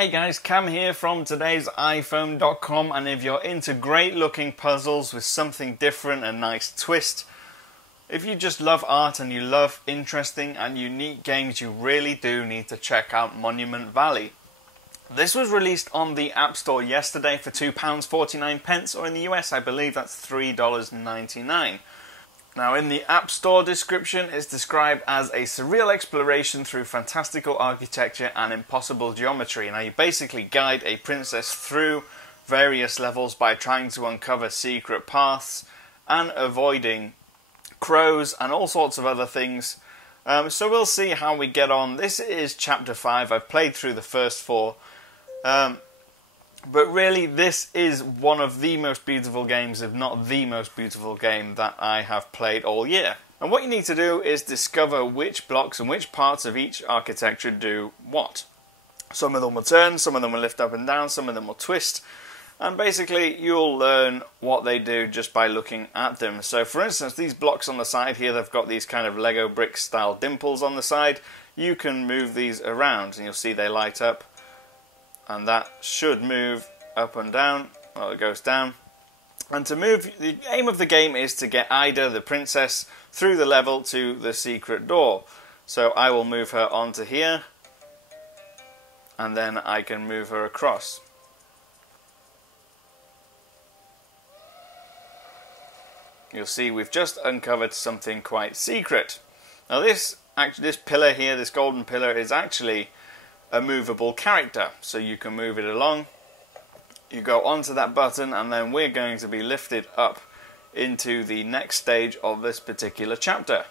Hey guys, Cam here from TodaysiPhone.com, and if you're into great looking puzzles with something different, a nice twist, if you just love art and you love interesting and unique games, you really do need to check out Monument Valley. This was released on the App Store yesterday for £2.49, or in the US I believe that's $3.99. Now, in the App Store description, it's described as a surreal exploration through fantastical architecture and impossible geometry. Now, you basically guide a princess through various levels by trying to uncover secret paths and avoiding crows and all sorts of other things. So we'll see how we get on. This is Chapter 5. I've played through the first 4. But really, this is one of the most beautiful games, if not the most beautiful game that I have played all year. And what you need to do is discover which blocks and which parts of each architecture do what. Some of them will turn, some of them will lift up and down, some of them will twist. And basically, you'll learn what they do just by looking at them. So for instance, these blocks on the side here, they've got these kind of Lego brick style dimples on the side. You can move these around and you'll see they light up. And that should move up and down. Well, it goes down. And to move, the aim of the game is to get Ida, the princess, through the level to the secret door. So I will move her onto here. And then I can move her across. You'll see we've just uncovered something quite secret. Now this pillar here, this golden pillar, is actually a movable character, so you can move it along. You go onto that button and then we're going to be lifted up into the next stage of this particular chapter.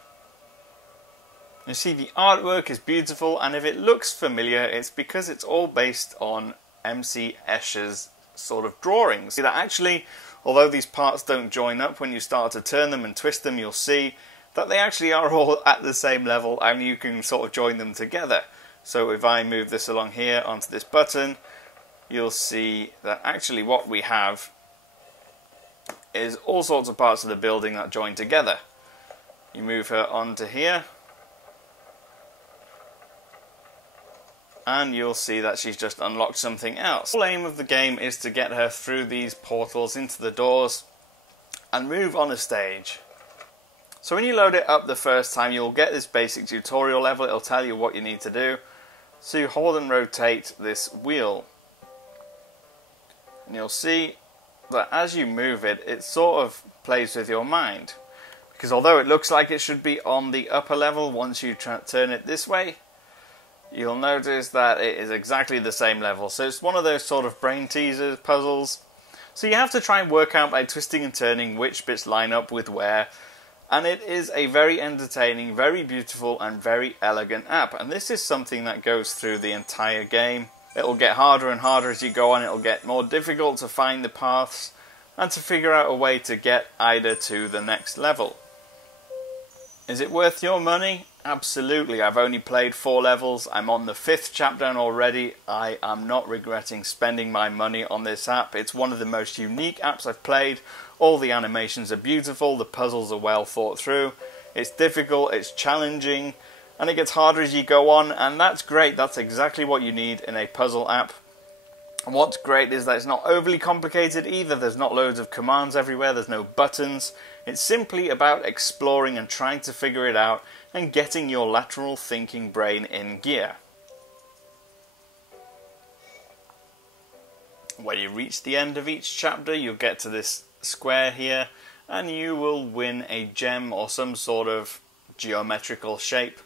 You see, the artwork is beautiful, and if it looks familiar, it's because it's all based on MC Escher's sort of drawings. That actually, although these parts don't join up, when you start to turn them and twist them, you'll see that they actually are all at the same level and you can sort of join them together. So if I move this along here onto this button, you'll see that actually what we have is all sorts of parts of the building that join together. You move her onto here, and you'll see that she's just unlocked something else. The whole aim of the game is to get her through these portals into the doors and move on a stage. So when you load it up the first time, you'll get this basic tutorial level. It'll tell you what you need to do. So you hold and rotate this wheel. And you'll see that as you move it, it sort of plays with your mind. Because although it looks like it should be on the upper level, once you turn it this way, you'll notice that it is exactly the same level. So it's one of those sort of brain teaser puzzles. So you have to try and work out by twisting and turning which bits line up with where. And it is a very entertaining, very beautiful and very elegant app. And this is something that goes through the entire game. It'll get harder and harder as you go on. It'll get more difficult to find the paths and to figure out a way to get Ida to the next level. Is it worth your money? Absolutely. I've only played 4 levels. I'm on the 5th chapter and already I am not regretting spending my money on this app. It's one of the most unique apps I've played. All the animations are beautiful, the puzzles are well thought through. It's difficult, it's challenging, and it gets harder as you go on, and that's great. That's exactly what you need in a puzzle app. And what's great is that it's not overly complicated either. There's not loads of commands everywhere, there's no buttons. It's simply about exploring and trying to figure it out and getting your lateral thinking brain in gear. When you reach the end of each chapter, you'll get to this square here and you will win a gem or some sort of geometrical shape,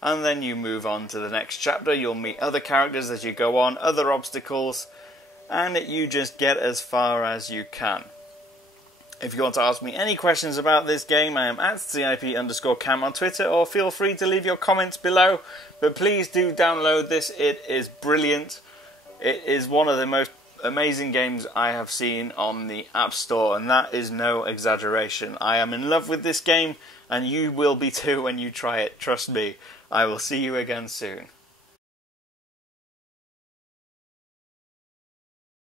and then you move on to the next chapter. You'll meet other characters as you go on, other obstacles, and you just get as far as you can. If you want to ask me any questions about this game, I am at CIP_Cam on Twitter, or feel free to leave your comments below. But please do download this, it is brilliant. It is one of the most amazing games I have seen on the App Store, and that is no exaggeration. I am in love with this game, and you will be too when you try it, trust me. I will see you again soon.